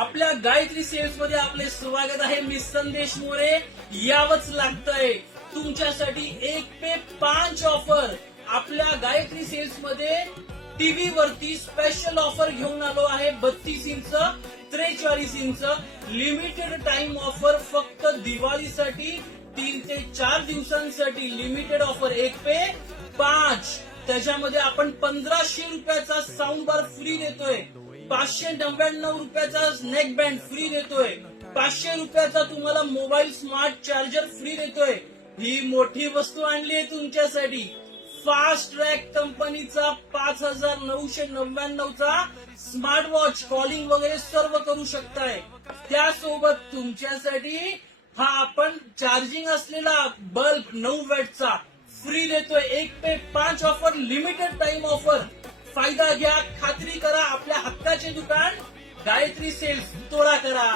आपल्या गायत्री सेल्स मध्ये आपले स्वागत आहे. मी संदेश मोरे. यावंच लागतंय तुमच्यासाठी 1 पे 5 ऑफर. आपल्या गायत्री सेल्स मध्ये टीव्ही वरती स्पेशल ऑफर घेऊन आलो आहे. 32 inch 43 inch limited time offer. फक्त दिवाळीसाठी 3 ते 4 दिवसांसाठी लिमिटेड ऑफर 1 पे 5. त्याच्यामध्ये आपण 1500 रुपयाचा साऊंड बार फ्री देतोय. 599 रुपयाचा नेक बँड फ्री देतोय. 500 रुपयाचा तुम्हाला मोबाईल स्मार्ट चार्जर फ्री देतोय. ही मोठी वस्तू आणली आहे तुमच्यासाठी. फास्ट ट्रॅक कंपनीचा 5999 चा स्मार्ट वॉच. कॉलिंग वगैरे सर्व करू शकताय. त्यासोबत तुमच्यासाठी हा आपण चार्जिंग असलेला बल्ब 9 वॅटचा फ्री देतोय. 1 पे 5 ऑफर, लिमिटेड टाइम ऑफर. फायदा घ्या, खात्री करा. आपल्या हक्काचे दुकान गायत्री सेल्स तोडा करा.